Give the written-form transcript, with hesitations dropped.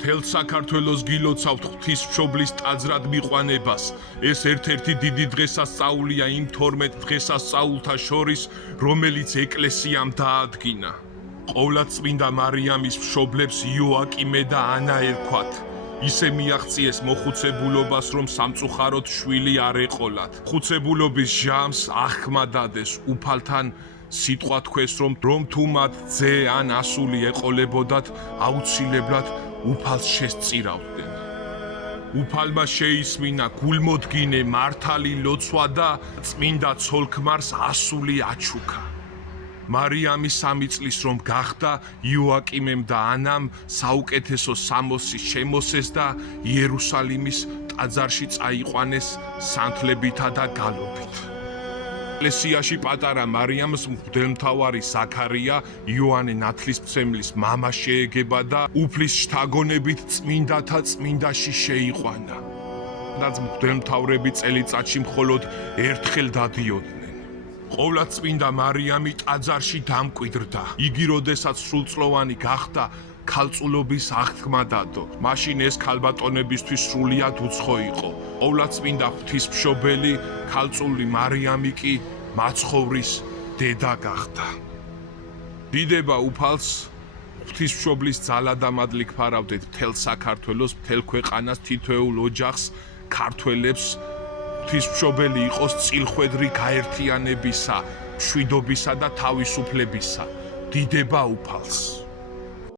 მთელ საქართველოს გილოცავთ ღვთისმშობლის ტაძრად მიყვანებას. ეს ერთ-ერთი დიდი დღესასწაულია იმ 12 დღესასწაულთა შორის, რომელიც ეკლესიამ დაადგინა. ყოვლადწმინდა მარიამის მშობლებს იოაკიმე და ანა ერქვათ. ისე მიაღწიეს მოხუცებულობას, რომ სამწუხაროდ შვილი არ ეყოლათ. ხუცებულობის ჟამს აღქმა დადეს უფალთან სიტყვა თქვეს, რომ თუ მათ ძე ან ასული ეყოლებოდათ, აუცილებლად უფალს შესწირავდნენ. უფალმა შეისმინა გულმოდგინე მართალი ლოცვა და წმინდა ცოლქმარს ასული აჩუქა. მარიამის 3 წლის რომ გახდა, იოაკიმემ და ანამ საუკეთესო სამოსი შემოსეს და იერუსალიმის ტაძარში წაიყვანეს სანთლებითა და გალობით. ეკლესიაში პატარა მარიამს მღვდელმთავარი ზაქარია, იოანე ნათლისმცემლის მამა შეეგება და უფლის შთაგონებით წმინდათა წმინდაში შეიყვანა. რაც მღვდელმთავრები წელიწადში მხოლოდ ერთხელ დადიოდნენ. ყოვლადწმინდა მარიამი ტაძარში დამკვიდრდა. იგი როდესაც სრულწლოვანი გახდა, ქალწულობის აღთქმა დადო. მაშინ ეს ქალბატონებისთვის სრულიად უცხო იყო. ყოვლადწმინდა ღვთისმშობელი, ქალწული მარიამი კი მაცხოვრის დედა გახდა. დიდება უფალს, ღვთისმშობლის ძალადამადლი გფარავდეთ მთელ საქართველოს, მთელ ქვეყანას, თითოეულ ოჯახს, ქართველებს. ღვთისმშობელი იყოს წილხვედრი გაერთიანებისა, მშვიდობისა და თავისუფლებისა. დიდება უფალს.